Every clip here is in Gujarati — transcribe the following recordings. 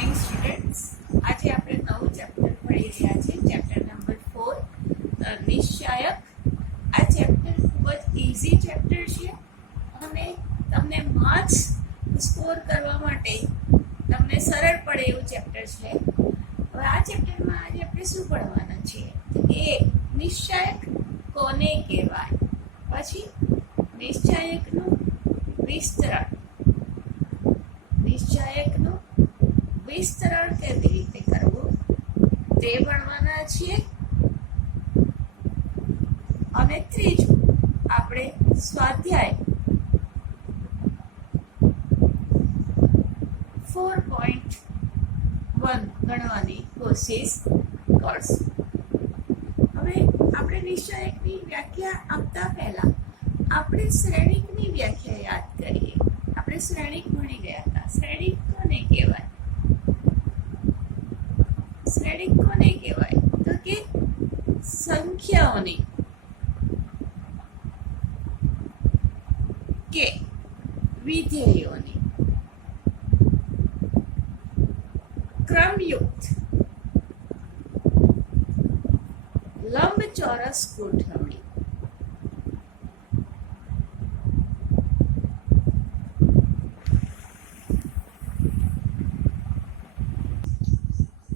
મોર્નિંગ સ્ટુડન્ટ્સ, આજે આપણે નવું ચેપ્ટર ભણી રહ્યા છીએ, ચેપ્ટર નંબર 4 નિશ્ચાયક. આ ચેપ્ટર ખૂબ જ ઇઝી ચેપ્ટર છે અને તમને માર્ક્સ સ્કોર કરવા માટે તમને સરળ પડે એવું ચેપ્ટર છે. હવે આ ચેપ્ટરમાં આજે આપણે શું ભણવાના છીએ? એક, નિશ્ચાયક કોને કહેવાય. પછી નિશ્ચાયકનું વિસ્તરણ, નિશ્ચાયકનું વિસ્તરણ કેવી રીતે કરવું તે ભણવાના છીએ. અને ત્રીજું, આપણે સ્વાધ્યાય 4.1 ગણવાની કોશિશ કરશું. હવે આપણે નિશ્ચાયકની વ્યાખ્યા આપતા પહેલા આપણે શ્રેણિકની વ્યાખ્યા યાદ કરીએ. આપણે શ્રેણિક ભણી ગયા હતા. શ્રેણિક કોને કહેવાય? શ્રેણિક કોને કહેવાય? તો કે સંખ્યાઓની કે વિધેયોની ક્રમયુક્ત લંબચોરસ ગોઠવણી.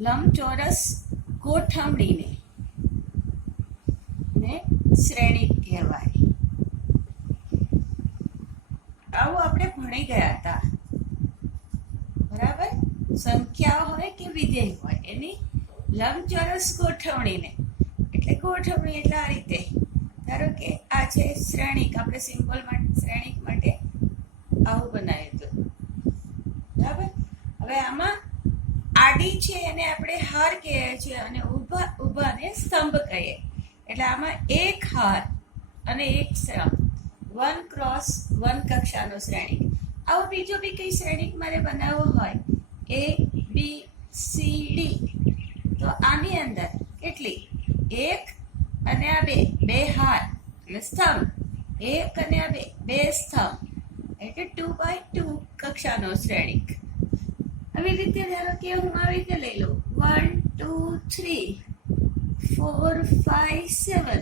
લંબચોરસ ગોઠવણીને શ્રેણિક કહેવાય. આવું આપણે ભણી ગયા હતા, બરાબર? સંખ્યા હોય કે વિધેય હોય એની લંબચોરસ ગોઠવણીને, એટલે ગોઠવણી એટલે આ રીતે. ધારો કે આ છે શ્રેણિક, આપણે સિમ્બોલ માટે શ્રેણિક માટે આવું બનાવ્યું હતું, બરાબર? હવે આમાં આડી છે એને આપણે હાર કહીએ છીએ અને ઊભાને સ્તંભ કહીએ. એટલે આમાં એક હાર અને એક સ્તંભ, 1x1 કક્ષાનો શ્રેણિક. આવો બીજો બી કઈ શ્રેણિક મારે બનાવવો હોય, ABCD, તો આની અંદર કેટલી? એક અને આ બે હાર એટલે સ્તંભ, એક અને આ બે સ્તંભ, એટલે 2x2 કક્ષાનો શ્રેણિક. આવી રીતે ધારો કે હું આવી રીતે લઈ લઉં, 1 2 3 4 5 7.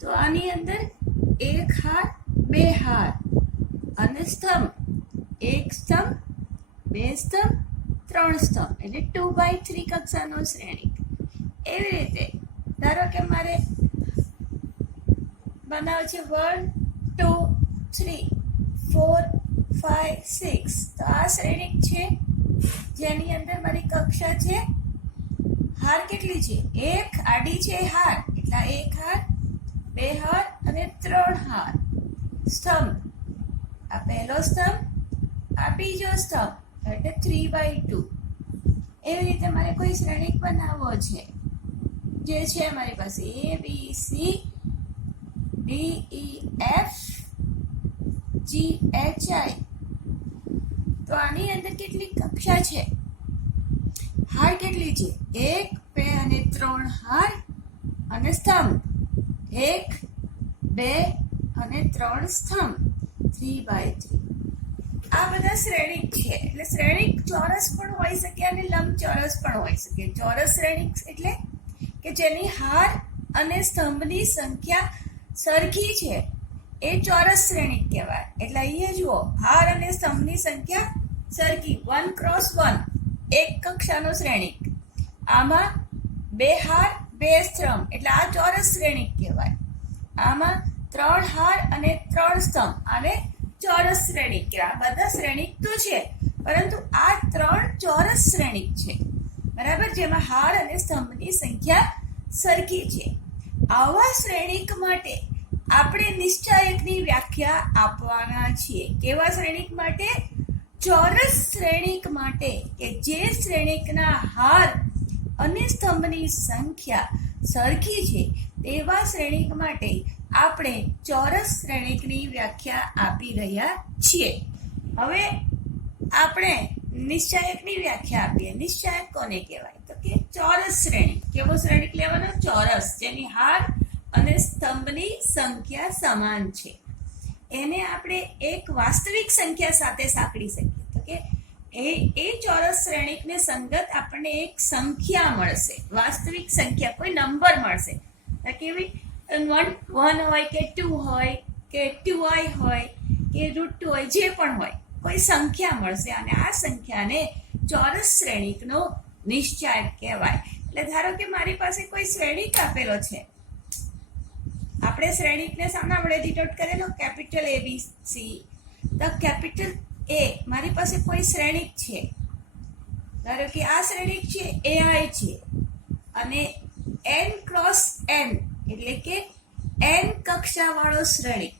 તો આની અંદર એક હાર, બે હાર અને સ્તંભ, એક સ્તંભ, બે સ્તંભ, ત્રણ સ્તંભ, એટલે 2x3 કક્ષાનો શ્રેણિક. એવી રીતે ધારો કે મારે બનાવે છે 1 2 3 4 5 6. તો આ શ્રેણિક છે જેની અંદર મારી કક્ષા છે. હાર કેટલી છે? એક આડી છે હાર, એટલે એક હાર, બે હાર અને ત્રણ હાર. સ્તંભ, આ પહેલો સ્તંભ, આ બીજો સ્તંભ, એટલે 3x2. એવી રીતે મારે કોઈ શ્રેણિક બનાવવો છે, જે છે મારી પાસે ABC DEF GHI. તો આની અંદર કેટલી કક્ષા છે? હાર કેટલી છે? એક, બે અને ત્રણ હાર અને સ્તંભ, એક, બે અને ત્રણ સ્તંભ, 3x3. આ બધા શ્રેણિક છે. એટલે શ્રેણિક ચોરસ પણ હોઈ શકે અને લંબચોરસ પણ હોઈ શકે. ચોરસ શ્રેણિક એટલે કે જેની હાર અને સ્તંભની સંખ્યા સરખી છે, એ ચોરસ શ્રેણિક કહેવાય. એટલે અહીંયા જુઓ, હાર અને સ્તંભની સંખ્યા સરખી, 1x1 એક કક્ષાનો શ્રેણિક. આમાં બે હાર, બે સ્તંભ, એટલે આ ચોરસ શ્રેણિક કહેવાય. આમાં ત્રણ હાર અને ત્રણ સ્તંભ, આને ચોરસ શ્રેણિક કહેવાય. બધા શ્રેણિક તો છે, પરંતુ આ ત્રણ ચોરસ શ્રેણિક છે, બરાબર? જેમાં હાર અને સ્તંભની સંખ્યા સરખી છે. આવા શ્રેણિક માટે આપણે નિશ્ચાયકની વ્યાખ્યા આપવાના છીએ. કેવા શ્રેણિક માટે? ચોરસ શ્રેણિક માટે, કે જે શ્રેણિકના હાર અને સ્તંભની સંખ્યા સરખી છે, તેવા શ્રેણિક માટે આપણે ચોરસ શ્રેણિકની વ્યાખ્યા આપી રહ્યા છીએ. હવે આપણે નિશ્ચાયકની વ્યાખ્યા આપીએ. નિશ્ચાયક કોને કહેવાય? તો કે ચોરસ શ્રેણિક. કેવો શ્રેણિક લેવાનો? ચોરસ, જેની હાર અને સ્તંભની સંખ્યા સમાન છે. એને આપણે એક વાસ્તવિક સંખ્યા સાથે સાંકળી શકીએ. તો કે એ ચોરસ શ્રેણિકને સંગત આપણને એક સંખ્યા મળશે, વાસ્તવિક સંખ્યા, કોઈ નંબર મળશે. કેવી 1 હોય કે 2 હોય કે 2i હોય કે √2 હોય, જે પણ હોય, કોઈ સંખ્યા મળશે અને આ સંખ્યાને ચોરસ શ્રેણિકનો નિશ્ચાયક કહેવાય. એટલે ધારો કે મારી પાસે કોઈ શ્રેણિક આપેલો છે, આપણે શ્રેણિકને શાના વડે ડિનોટ કરેલો? Capital ABC. તો કેપિટલ A, મારી પાસે કોઈ શ્રેણિક છે, ધારો કે આ શ્રેણિક છે AI છે અને n ક્રોસ n એટલે કે n કક્ષાવાળો શ્રેણિક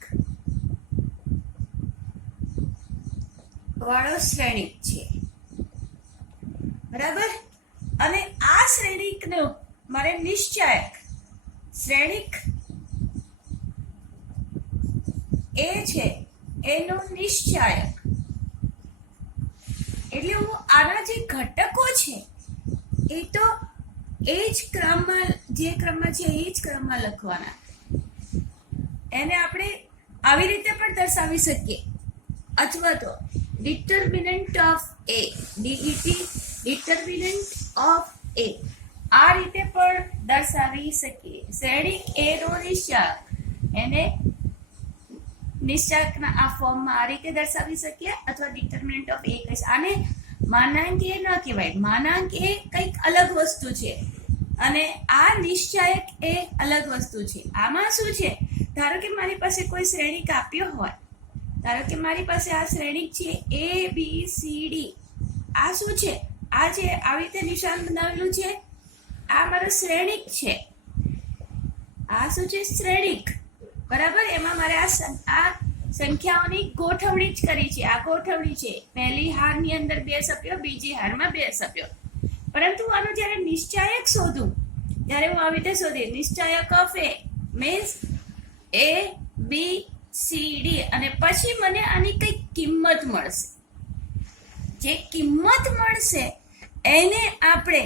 છે, બરાબર. અને આ શ્રેણિકનો મારે નિશ્ચાયક, શ્રેણિક એ છે એનો નિશ્ચાયક, એટલે હું આના જે ઘટકો છે એ તો એ જ ક્રમમાં, જે ક્રમમાં છે એ જ ક્રમમાં લખવાના. એને આપણે આવી રીતે પણ દર્શાવી શકીએ, અથવા તો determinant of A, DET, determinant of A, આ રીતે પણ દર્શાવી શકીએ. શ્રેણિક A નો નિશ્ચાયક, એને નિશ્ચાયકના આ ફોર્મમાં આ રીતે દર્શાવી શકીએ, અથવા ડિટર્મિનન્ટ ઓફ A કહીશ. આને માનાંક A ન કહેવાય, માનાંક A કંઈક અલગ વસ્તુ છે અને આ નિશ્ચાયક એ અલગ વસ્તુ છે. આમાં શું છે? ધારો કે મારી પાસે કોઈ શ્રેણિક આપ્યો હોય, ધારો કે મારી પાસે આ શ્રેણિક છે ABCD. આ શું છે? આ જે આવી રીતે નિશાન બનાવેલું છે, આ મારો શ્રેણિક છે. આ શું છે? શ્રેણિક, બરાબર. એમાં મારે આ સંખ્યાઓની ગોઠવણી જ કરી છે. આ ગોઠવણી છે, પહેલી હારની અંદર 2 સભ્યો, બીજી હારમાં 2 સભ્યો. પરંતુ આનો જ્યારે નિશ્ચાયક શોધું, ત્યારે હું આવી રીતે શોધી, નિશ્ચાયક ઓફ A મીન્સ ABCD, અને પછી મને આની કઈ કિંમત મળશે. જે કિંમત મળશે એને આપણે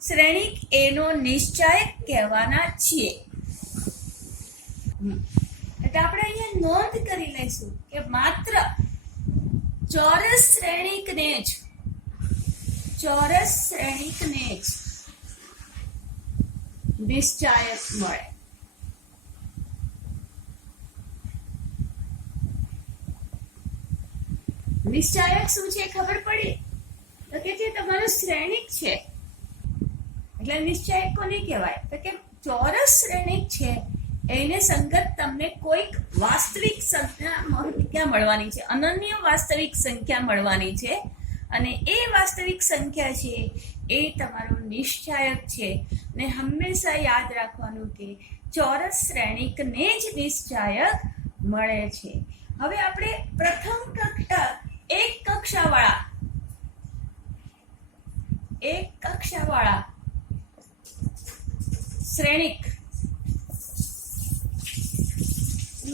શ્રેણિક A નો નિશ્ચાયક કહેવાના છીએ. એટલે આપણે અહીંયા નોંધ કરી લઈશું કે માત્ર ચોરસ શ્રેણિકને જ નિશ્ચાયક મળે. નિશ્ચાયક શું છે ખબર પડી? તો કે જે તમારું શ્રેણિક છે, એટલે નિશ્ચાયક કોને કહેવાય? તો કે ચોરસ શ્રેણિક છે એને સંગત તમને કોઈક વાસ્તવિક સંખ્યા મળવાની છે, અનન્ય વાસ્તવિક સંખ્યા મળવાની છે, અને એ વાસ્તવિક સંખ્યા છે એ તમારો નિશ્ચાયક છે. ને હંમેશા યાદ રાખવાનું કે ચોરસ શ્રેણિકને જ નિશ્ચાયક મળે છે. હવે આપણે પ્રથમ એક કક્ષાવાળા શ્રેણિક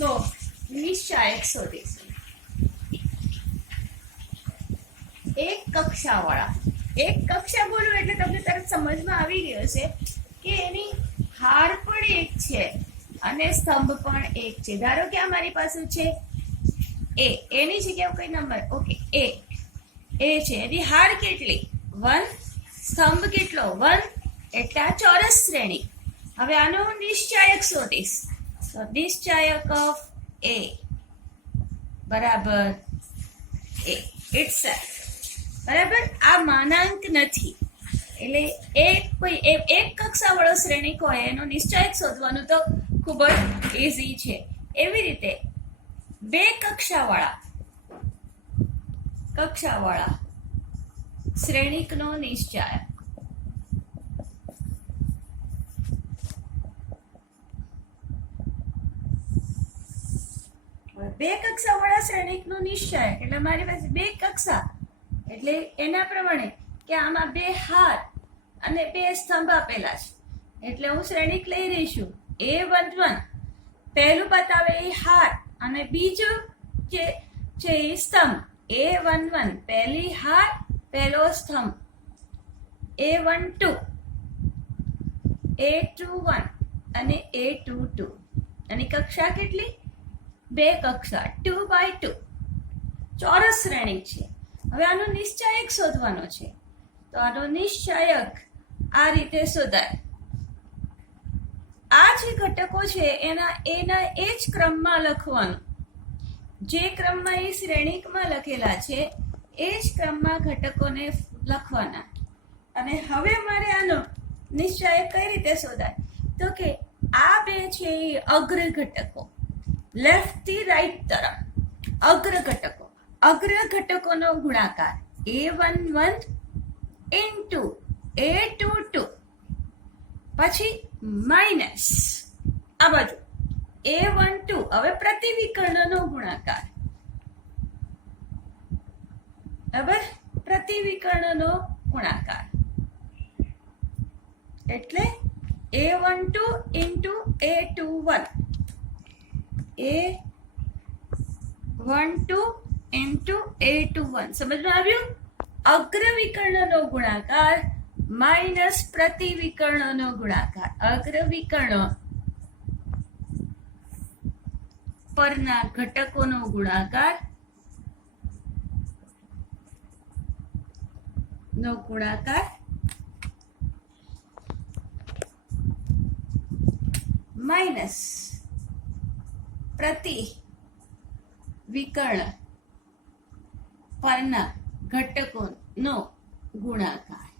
નો નિશ્ચાયક શોધીશું. એક કક્ષા બોલું એટલે તમને તરત સમજમાં આવી ગયો છે કે એની હાર પણ એક છે અને સ્તંભ પણ એક છે. ધારો કે આ મારી પાસે છે A, એની જગ્યાએ કઈ નંબર? ઓકે, A છે. એની હાર કેટલી? 1, સ્તંભ કેટલો? 1, એટલે આ ચોરસ શ્રેણી. હવે આનો હું નિશ્ચાયક શોધીશ. તો નિશ્ચાયક ઓફ A બરાબર A itself, બરાબર. આ માનાંક નથી, એટલે એક કક્ષાવાળો શ્રેણિક હોય એનો નિશ્ચાયક શોધવાનું તો ખૂબ જ ઇઝી છે. એવી રીતે 2 કક્ષાવાળા શ્રેણિકનો નિશ્ચાયક. બે કક્ષાવાળા શ્રેણિકનો નિશ્ચાયક એટલે મારી પાસે 2 કક્ષા, એટલે એના પ્રમાણે કે આમાં 2 હાર અને 2 સ્તંભ આપેલા છે, એટલે હું શ્રેણિક લઈ રહી છું A11. પહેલું બતાવે એ હાર અને બીજું જે છે એ સ્તંભ. A11 પહેલી હાર, પહેલો સ્તંભ. A12, A21 અને A22. અને કક્ષા કેટલી? 2 કક્ષા, 2 by 2. ચોરસ શ્રેણિક છે. હવે આનો નિશ્ચાયક શોધવાનો છે, તો આનો નિશ્ચાયક આ રીતે શોધાય. આ જે ઘટકો છે એના એ જ ક્રમમાં લખવાનું, જે ક્રમમાં એ શ્રેણિકમાં લખેલા છે એ જ ક્રમમાં ઘટકોને લખવાના. અને હવે મારે આનો નિશ્ચાયક કઈ રીતે શોધાય, તો કે આ બે છે એ અગ્ર ઘટકો, લેફ્ટ થી રાઈટ તરફ અગ્ર ઘટકો. અગ્ર ઘટકોનો ગુણાકાર A11 ઇન્ટુ A22, પછી માઇનસ આ બાજુ A12, હવે પ્રતિવિકર્ણનો ગુણાકાર, બરાબર, પ્રતિવિકર્ણનો ગુણાકાર એટલે A12 into A21, A12 into A21. સમજમાં આવ્યું? અગ્ર વિકર્ણનો ગુણાકાર માઇનસ પ્રતિવિકર્ણનો ગુણાકાર. અગ્ર વિકર્ણ પરના ઘટકોનો ગુણાકાર માઇનસ પ્રતિ વિકર્ણ પરના ઘટકોનો ગુણાકાર.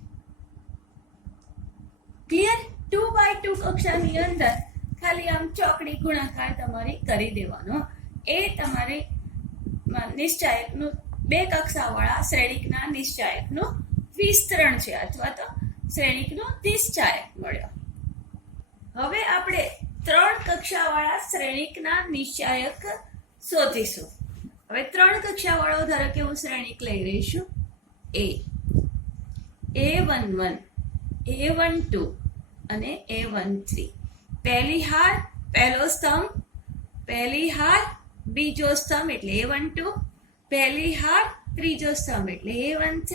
ક્લિયર? 2x2 કક્ષાની અંદર ખાલી આમ ચોકડી ગુણાકાર તમારે કરી દેવાનો. એ તમારે નિશ્ચાયકનું 2 કક્ષાવાળા શ્રેણિકના નિશ્ચાયકનું વિસ્તરણ છે, અથવા તો શ્રેણિકનો નિશ્ચાયક મળ્યો. હવે આપણે 3 કક્ષાવાળા શ્રેણિકના નિશ્ચાયક શોધીશું. હવે 3 કક્ષાવાળો ધારો કે હું શ્રેણિક લઈ રહી છું. A11, A12 અને A13. પહેલી હાર પહેલો સ્તંભ, પહેલી હાર બીજો સ્તંભ એટલે A12, પહેલી હાર ત્રીજો સ્તંભ એટલે A13,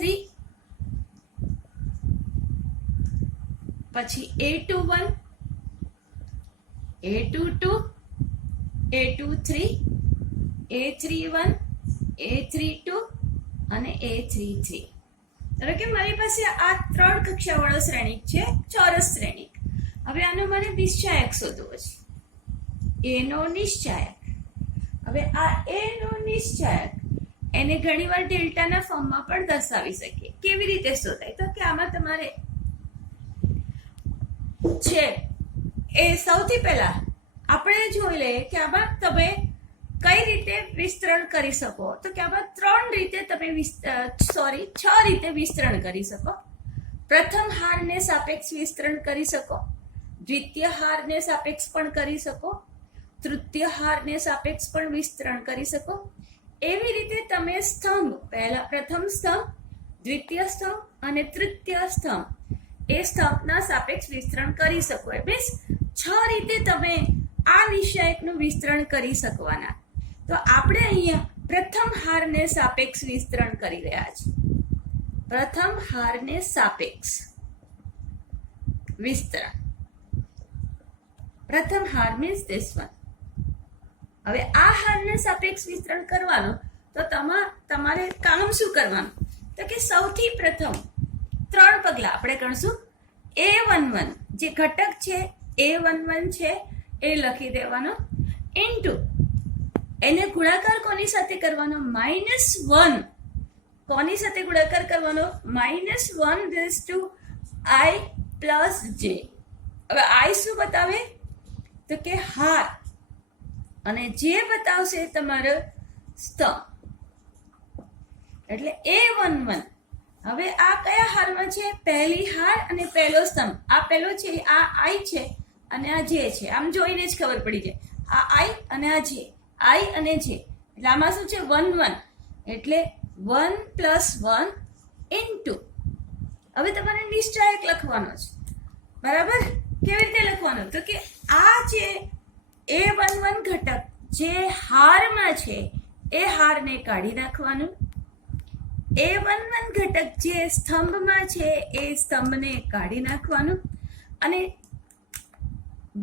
પછી A21, A22, A23, A31, A32 અને A33. ધારો કે મારી પાસે આ 3 કક્ષાવાળો શ્રેણિક છે, ચોરસ શ્રેણિક. હવે આનો મારે નિશ્ચાયક શોધવો છે, એનો નિશ્ચાયક. હવે આ એનો નિશ્ચાયક એને ઘણીવાર ડેલ્ટાના ફોર્મમાં પણ દર્શાવી શકીએ. કેવી રીતે શોધાય, તો કે આમાં તમારે છે એ સૌથી પહેલા આપણે જોઈ લઈએ કે આમાં તમે કઈ રીતે વિસ્તરણ કરી શકો. તો કે આમાં 3 રીતે તમે 6 રીતે વિસ્તરણ કરી શકો. પ્રથમ હારને સાપેક્ષ વિસ્તરણ કરી શકો, દ્વિતીય હારને સાપેક્ષ પણ કરી શકો, તૃતીય હારને સાપેક્ષ પણ વિસ્તરણ કરી શકો. એવી રીતે તમે સ્તંભ, પહેલા પ્રથમ સ્તંભ, દ્વિતીય સ્તંભ અને તૃતીય સ્તંભ એ સ્તંભના સાપેક્ષ વિસ્તરણ કરી શકો. એ મીન્સ 6 રીતે તમે આ નિશ્ચાયકનું વિસ્તરણ કરી શકવાના. તો આપણે અહીંયા પ્રથમ હારને સાપેક્ષ વિસ્તરણ કરી રહ્યા છીએ. પ્રથમ હારને સાપેક્ષ વિસ્તરણ. પ્રથમ હાર મીન્સ ધીસ વન. હવે આ હારને સાપેક્ષ વિસ્તરણ કરવાનું તો તમારે કામ શું કરવાનું, તો કે સૌથી પ્રથમ 3 પગલા આપણે ગણશું. A11 જે ઘટક છે A11 છે એ લખી દેવાનો, ઇન્ટુ એને ગુણાકાર કોની સાથે કરવાનો, -1. કોની સાથે ગુણાકાર કરવાનો, -1 raise to I plus J. હવે I શું બતાવે, તો કે હાર, અને જે બતાવશે તમારો સ્તંભ એટલે A11. હવે આ કયા હારમાં છે, પહેલી હાર અને પહેલો સ્તંભ. આ પહેલો છે, આ I છે અને આ J છે. આમ જોઈને જ ખબર પડી જાય, આ I અને આ J, I અને J એટલે આમાં શું છે 1 1 એટલે 1 + 1 ઇન્ટુ. હવે તમારે નિશ્ચાયક લખવાનો છે, બરાબર. કેવી રીતે લખવાનો, તો કે આ જે A11 ઘટક જે હારમાં છે એ હારને કાઢી નાખવાનું. A11 ઘટક જે સ્તંભમાં છે એ સ્તંભને કાઢી નાખવાનું, અને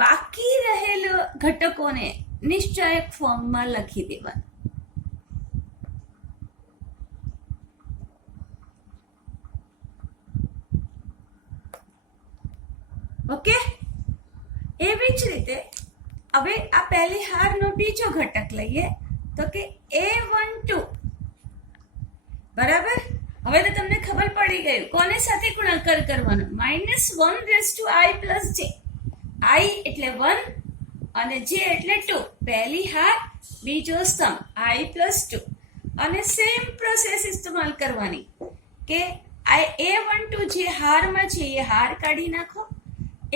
બાકી રહેલ ઘટકોને નિશ્ચાયક ફોર્મમાં લખી દેવાનું. ઓકે, એવી જ રીતે હવે આ પહેલી હારનો બીજો ઘટક લઈએ તો કે A12, બરાબર. હવે તો તમને ખબર પડી ગયું કોને સાથે ગુણાકાર કરવાનો, -1/i+j. i એટલે 1 અને j એટલે 2. પહેલી હાર બીજો સ્તંભ i+2 અને સેમ પ્રોસેસ ઇસ્તેમાલ કરવાની કે A12 જે હારમાં છે એ હાર કાઢી નાખો,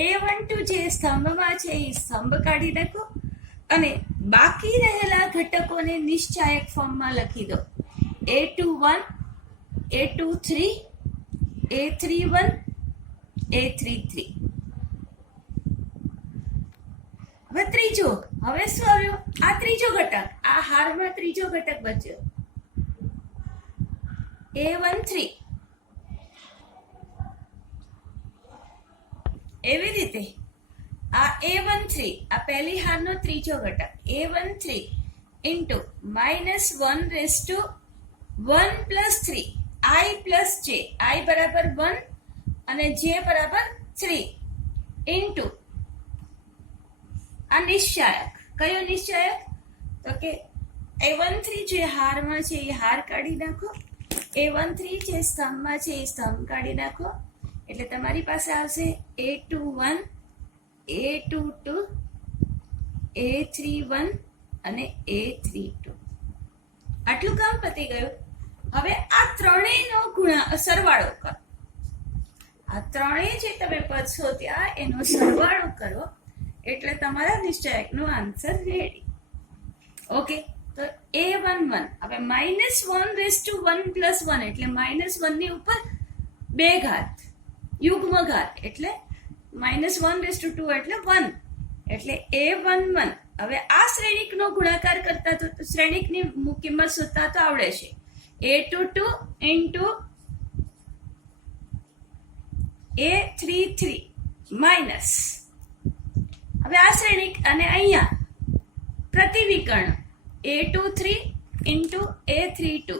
A12 જે સ્તંભમાં છે એ સ્તંભ કાઢી નાખો અને બાકી રહેલા ઘટકોને નિશ્ચાયક ફોર્મમાં લખી દો. A21, A23, A31, A33. હવે ત્રીજો, હવે શું આવ્યું? આ ત્રીજો ઘટક, આ હારમાં ત્રીજો ઘટક બચ્યો A13. એવી રીતે આ A13, આ પહેલી હારનો ત્રીજો ઘટક A13 ઇન્ટુ -1/1+3 i+j, i બરાબર 1 અને j બરાબર 3 ઇન્ટુ આ નિશ્ચાયક. કયો નિશ્ચાયક? તો કે A13 જે હારમાં છે એ હાર કાઢી નાખો, A13 જે સ્તંભમાં છે એ સ્તંભ કાઢી નાખો એટલે તમારી પાસે આવશે A21, A22, A31 અને A32. આટલું કામ પતી ગયું. હવે આ ત્રણેયનો સરવાળો કરો. આ ત્રણેય જે તમે પદ શોધ્યા એનો સરવાળો કરો એટલે તમારા નિશ્ચાયકનો આન્સર રેડી. ઓકે, તો A11 હવે -1/1+1 એટલે -1 ની ઉપર 2 ઘાત યુગ્મ ઘાત એટલે -1/2 એટલે 1 એટલે A11. હવે આ શ્રેણિકનો ગુણાકાર કરતા તો શ્રેણિકની કિંમત શોધતા તો આવડે છે. A22 ઇન્ટુ A33 માઇનસ, હવે આ શ્રેણિક અને અહીંયા પ્રતિવિકર્ણ A23 ઇન્ટુ A32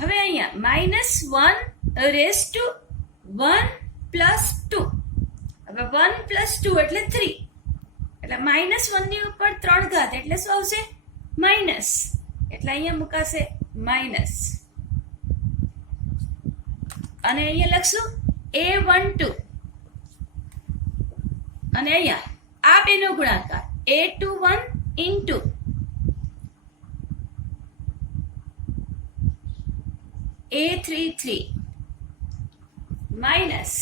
હવે અહીંયા -1/1+2. હવે 1+2 એટલે 3 એટલે -1 ની ઉપર 3 ઘાત એટલે શું આવશે? માઇનસ, એટલે અહીંયા મુકાશે માઇનસ અને અહીંયા લખશું A12 અને અહીંયા આ બેનો ગુણાકાર A21 into A33 minus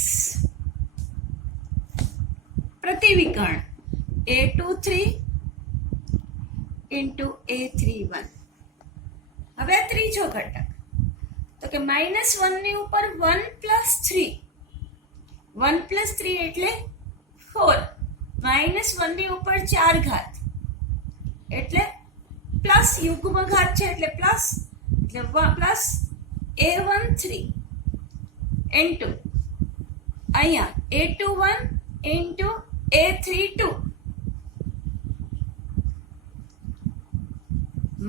પ્રતિવિકર્ણ A23 into A31. હવે આ ત્રીજો ઘટક તો કે -1 ની ઉપર 1+3, 1+3 એટલે 4, -1 ની ઉપર 4 ઘાત એટલે પ્લસ યુગ્મ ઘાત છે એટલે પ્લસ એટલે પ્લસ A13 ઇન્ટુ અહીંયા A21 ઇન્ટુ A32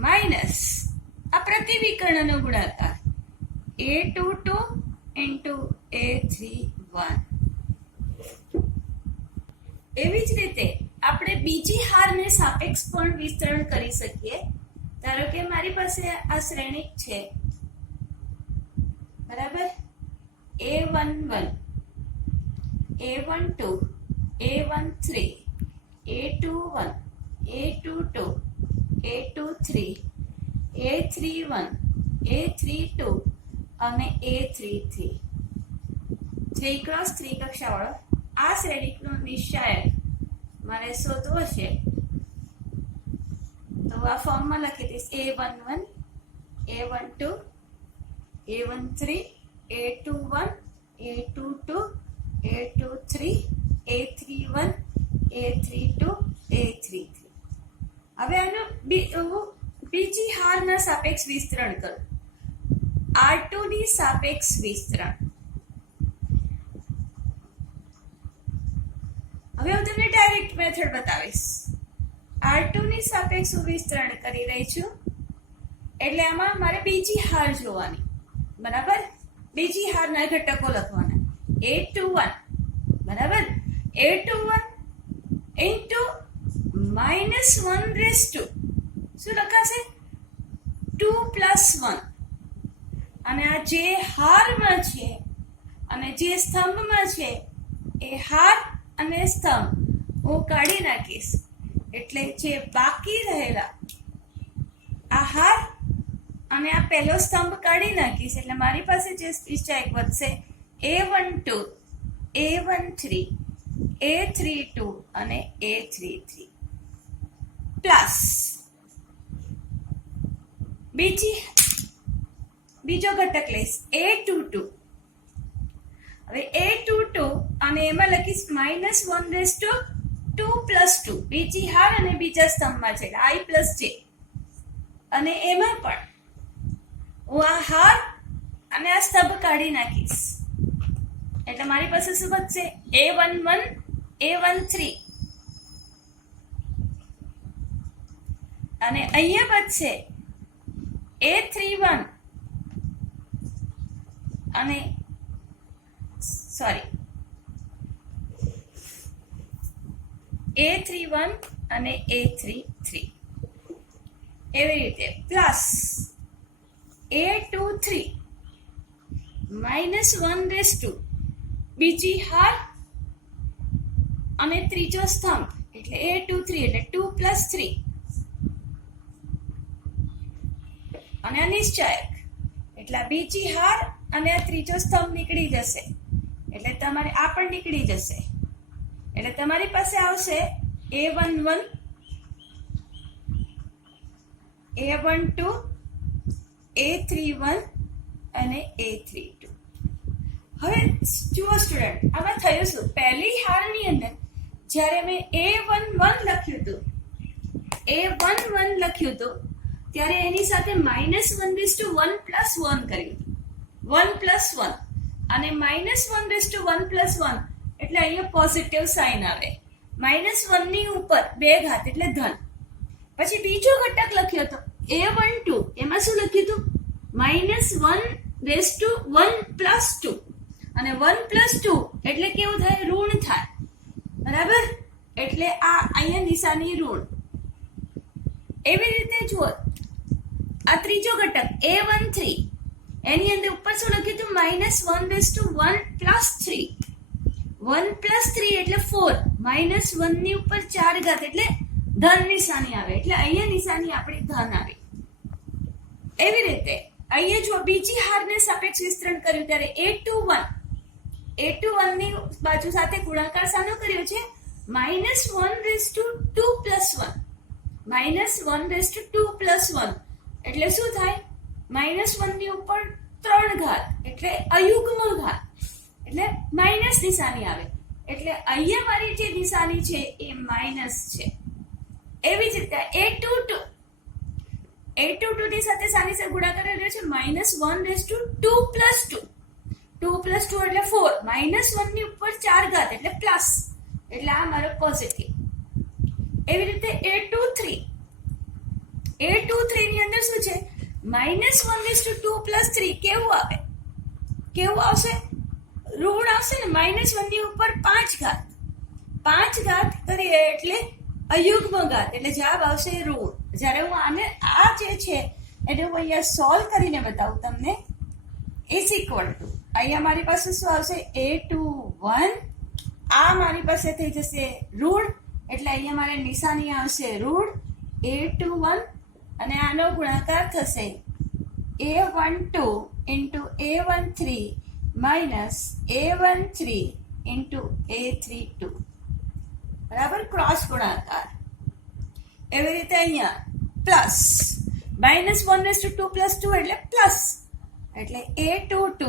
માઇનસ આ પ્રતિવિકર્ણનો ગુણાકાર A22 ઇન્ટુ A31. એવી જ રીતે આપણે બીજી હારને સાપેક્ષ પણ વિસ્તરણ કરી શકીએ. ધારો કે મારી પાસે આ શ્રેણિક છે, બરાબર, A11, A12, A13, A21, A22, A23, A31, A32 અને A33. 3x3 કક્ષાવાળો આ શ્રેણિકનો નિશ્ચાયક મારે શોધવો છે તો આ ફોર્મમાં લખી દઈશ A11, A12, A13, A21, A22, A23, A31, A32, A33. હવે આનું બીજી હારના સાપેક્ષ વિસ્તરણ કરો. R2 ની સાપેક્ષ વિસ્તરણ. હવે હું તમને ડાયરેક્ટ મેથડ બતાવીશ. R2 ની સાપેક્ષ વિસ્તરણ કરી રહી છું એટલે આમાં મારે બીજી હાર જોવાની, બરાબર. બીજી હારના ઘટકો લખવાના. A21 બરાબર, A21 ઇન્ટુ -1 શું લખાશે? 2 + 1. અને આ જે હારમાં છે અને જે સ્તંભમાં છે એ હાર અને સ્તંભ હું કાઢી નાખીશ, એટલે જે બાકી રહેલા આ હાર અને આ પહેલો સ્તંભ કાઢી નાખીશ, એટલે મારી પાસે જે વિચાર વધશે A12, A13, A32 અને A33 પ્લસ બીજો ઘટક લઈશ A22. હવે A22 અને એમાં લખીશ -1 + 2, બીજી હાર અને બીજા સ્તંભમાં છે I + J, અને એમાં પણ હું આ હાર અને આ સ્તંભ કાઢી નાખીશ, એટલે મારી પાસે શું બચશે? A11, A13 અને અહીંયા બચશે A31 અને A31 અને A33. એવી રીતે પ્લસ A23 -1 બીજી હાર અને ત્રીજો સ્તંભ, એટલે A23 એટલે 2 + 3 અને આ નિશ્ચાયક, એટલે આ બીજી હાર અને આ ત્રીજો સ્તંભ નીકળી જશે, એટલે તમારે આ પણ નીકળી જશે, એટલે તમારી પાસે આવશે A11, A12, A31 અને A32. હવે જુઓ સ્ટુડન્ટ, આમાં થયું શું? પહેલી હારની અંદર જ્યારે મેં A11 લખ્યું હતું ત્યારે એની સાથે -1 + 1 કર્યું હતું, 1 + 1 અને -1 + 1 + 1 એટલે અહીંયા પોઝિટિવ સાઇન આવે, -1 ની ઉપર 2 ઘાત એટલે ધન. પછી બીજો ઘટક લખ્યો હતો A12, એમાં શું લખ્યું હતું? -1 + 2 અને 1 + 2 એટલે કેવું થાય? ઋણ થાય, બરાબર? એટલે આ અહીંયા નિશાની ઋણ. એવી રીતે જુઓ, આ ત્રીજો ઘટક A13, એની અંદર ઉપર શું લખ્યું હતું? -1 + 1 + 3, 1 + 3 એટલે 4, -1 ની ઉપર 4 ઘાત એટલે ધન નિશાની આવે, એટલે અહીંયા નિશાની આપણી ધન આવી. એવી રીતે અહીંયા જો બીજી હારને સાપેક્ષ વિસ્તરણ કર્યું ત્યારે A21 ની બાજુ સાથે ગુણાકાર શાનો કર્યો છે? -1 + 2 + 1, -1 + 2 + 1 એટલે શું થાય? -1 ની ઉપર 3 ઘાત એટલે અયુગ્મ ઘાત, એટલે માઇનસ નિશાની આવે, એટલે અહીંયા મારી જે નિશાની છે એ માઇનસ છે. એવી જ રીતે A22 ની સાથે સાની સાથે ગુણાકાર કર્યો છે -1 + 2 + 2, 2 + 2 એટલે 4, -1 ની ઉપર 4 ઘાત એટલે પ્લસ, એટલે આ મારો પોઝિટિવ. એવી રીતે A23 ની અંદર શું છે? -1 + 2 + 3 કેવું આવે? કેવું આવશે? ઋણ આવશે ને, -1 ની ઉપર 5 ઘાત, 5 ઘાત કરીએ એટલે અયુગ્મ ઘાત, એટલે જવાબ આવશે ઋણ. જ્યારે હું આને આ જે છે એને હું અહીંયા સોલ્વ કરીને બતાવું તમને, = અહીંયા મારી પાસે શું આવશે? A21, આ મારી પાસે થઈ જશે ઋણ, એટલે અહીંયા મારે નિશાની આવશે ઋણ A21 અને આનો ગુણાકાર થશે A12 × A13 -A13 × A32, બરાબર? ક્રોસ ગુણાકાર. એવી રીતે અહીંયા પ્લસ -1 + 2 + 2 એટલે પ્લસ, એટલે A22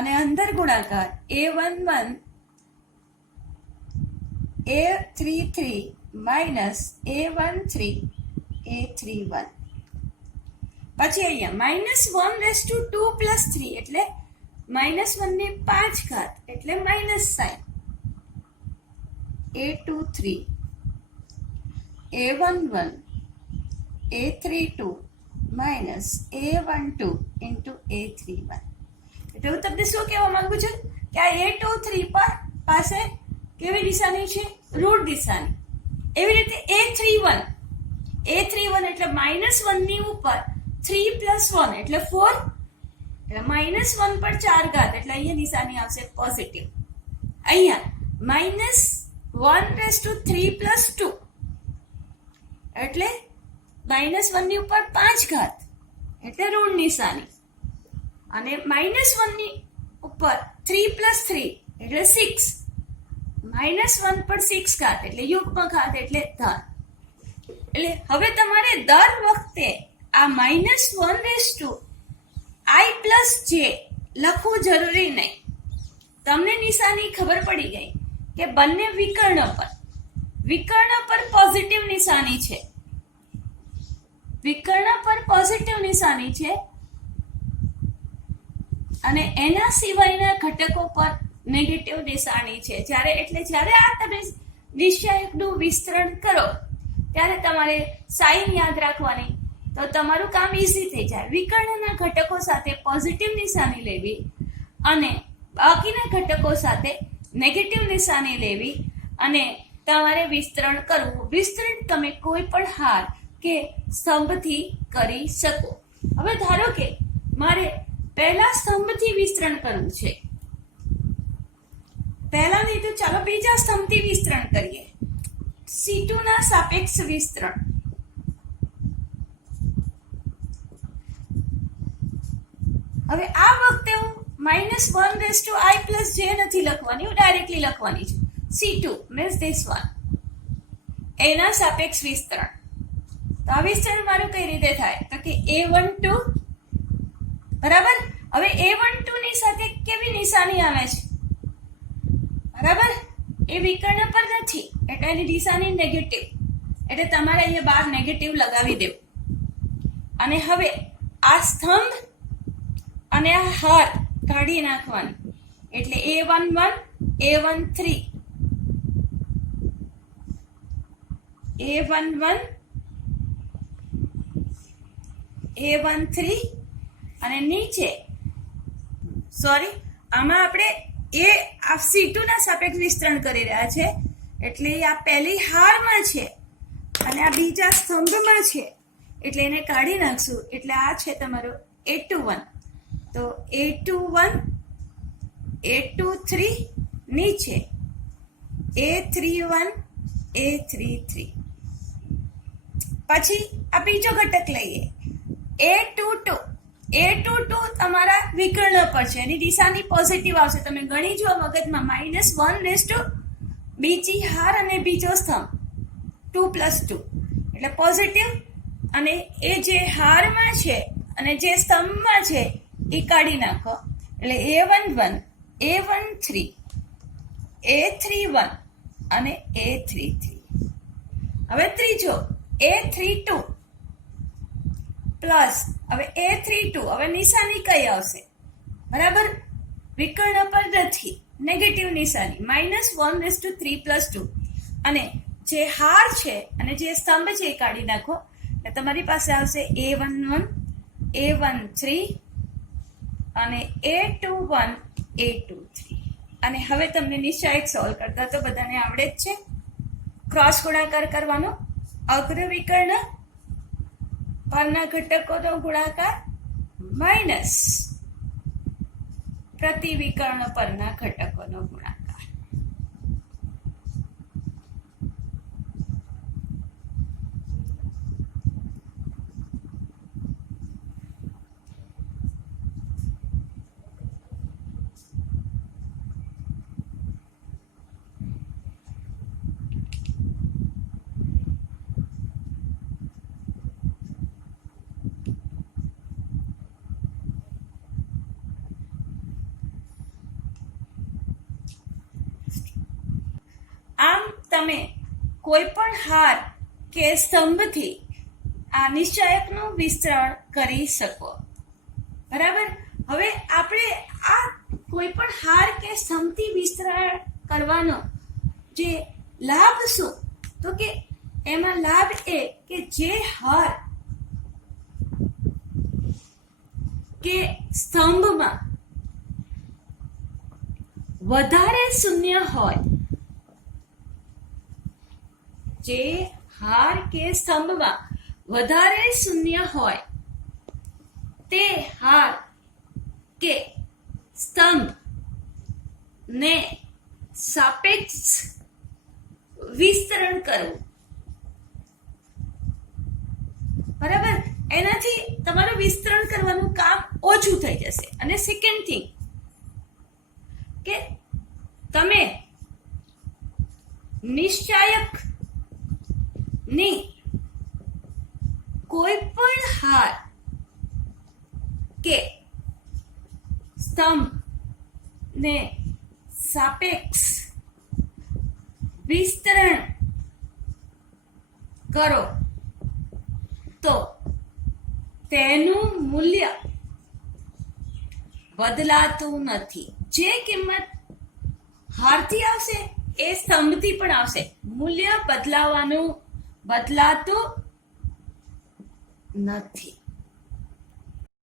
અને અંદર ગુણાકાર A11 A33 -A13 A31. પછી અહીંયા -1 + 2 + 3 એટલે -1 ની 5 ઘાત એટલે minus sign, A23 A11 A32 -A12 × A31. એટલે હું તમને શું કહેવા માંગુ છું કે આ A23 પર પાસે કેવી નિશાની છે? ઋણ નિશાની. એવી રીતે A31 એટલે -1 ની ઉપર 3 + 1 એટલે 4, એટલે -1 પર 4 ઘાત એટલે અહીંયા નિશાની આવશે પોઝિટિવ. અહીંયા -1/3 + 2 એટલે -1 ની ઉપર 5 ઘાત એટલે ઋણ નિશાની, અને -1 ની ઉપર 3 + 3 એટલે 6, -1 પર 6 ઘાત એટલે યુગ્મ ઘાત એટલે ધન. એટલે હવે તમારે દર વખતે આ -1/i + j લખવું જરૂરી નહીં. તમને નિશાની ખબર પડી ગઈ કે બંને વિકર્ણ પર પોઝિટિવ નિશાની છે. વિકર્ણ પર પોઝિટિવ નિશાની છે અને એના સિવાયના ઘટકો પર નેગેટિવ નિશાની છે. જ્યારે આ તમે નિશ્ચાયકનું વિસ્તરણ કરો ત્યારે તમારે સાઇન યાદ રાખવાની, તો તમારું કામ ઈઝી થઈ જાય. વિકર્ણના ઘટકો સાથે પોઝિટિવ નિશાની લેવી અને બાકીના ઘટકો સાથે નેગેટિવ નિશાની લેવી અને તમારે વિસ્તરણ કરવું. વિસ્તરણ તમે કોઈ પણ હાર કે સ્તંભથી કરી શકો. હવે ધારો કે મારે પહેલા સ્તંભથી વિસ્તરણ કરવું છે, પહેલા નહીં તો ચાલો બીજા સ્તંભથી વિસ્તરણ કરીએ. C2 ના સાપેક્ષ વિસ્તરણ. હવે આ વખતે હું -1/i + j નથી લખવાની, હું ડાયરેક્ટલી લખવાની છું. C2 means this one, એના સાપેક્ષ વિસ્તરણ. તો આ વિસ્તરણ મારું કઈ રીતે થાય? તો કે A12 બરાબર. હવે A12 ની સાથે કેવી નિશાની આવે છે? બરાબર, એ વિકર્ણ પર નથી એટલે એની નિશાની નેગેટિવ, એટલે તમારે અહીંયા બહાર નેગેટિવ લગાવી દેવું. અને હવે આ સ્તંભ અને આ હાર કાઢી નાખવાની, એટલે A11 A13 A11 A13 અને નીચે આમાં આપણે આ C2 ના સાપેક્ષ વિસ્તરણ કરી રહ્યા છે, એટલે આ પહેલી હારમાં છે અને આ બીજા સ્તંભમાં છે, એટલે એને કાઢી નાખશું. એટલે આ છે તમારો A21. તો A21 A23 નીચે A31 A33. પછી આ બીજો ઘટક લઈએ A22 તમારા વિકર્ણ પર છે, એની નિશાની પોઝિટિવ આવશે. તમે ગણી જુઓ મગજમાં, -1 બીજી હાર અને બીજો સ્તંભ 2 + 2 એટલે પોઝિટિવ, અને એ જે હારમાં છે અને જે સ્તંભમાં છે એ કાઢી નાખો. એટલે A11 A13 A31 અને A33. હવે ત્રીજો A32 પ્લસ હવે A32. હવે નિશાની કઈ આવશે? બરાબર, વિકર્ણ પર નથી, નેગેટિવ નિશાની, -1/3 + 2, અને જે હાર છે અને જે સ્તંભ છે એ કાઢી નાખો. એટલે તમારી પાસે આવશે A11 A13 અને A21 A23. અને હવે તમને નિશ્ચાયક સોલ્વ કરતા તો બધાને આવડે જ છે. ક્રોસ ગુણાકાર કરવાનો, અગ્ર વિકર્ણ પરના ઘટકોનો ગુણાકાર માઇનસ પ્રતિ વિકર્ણ પરના ઘટકોનો ગુણાકાર. આમ તમે કોઈ પણ હાર કે સ્તંભથી આ નિશ્ચાયકનું વિસ્તરણ કરી શકો. બરાબર, હવે આપણે આ કોઈ પણ હાર કે સ્તંભથી વિસ્તરણ કરવાનો જે લાભ શું? તો કે એમાં લાભ એ કે જે હાર કે સ્તંભમાં વધારે શૂન્ય હોય, જે હાર કે સ્તંભમાં વધારે શૂન્ય હોય તે હાર કે સ્તંભ ને સાપેક્ષ વિસ્તરણ કરવું. બરાબર, એનાથી તમારું વિસ્તરણ કરવાનું કામ ઓછું થઈ જશે. અને સેકન્ડ થિંગ કે તમે નિશ્ચાયક ની કોઈ પણ હાર કે સ્તંભ ને સાપેક્ષ વિસ્તરણ કરો તો તેનું મૂલ્ય બદલાતું નથી. જે કિંમત હારથી આવશે એ સ્તંભથી પણ આવશે. મૂલ્ય બદલાતું નથી.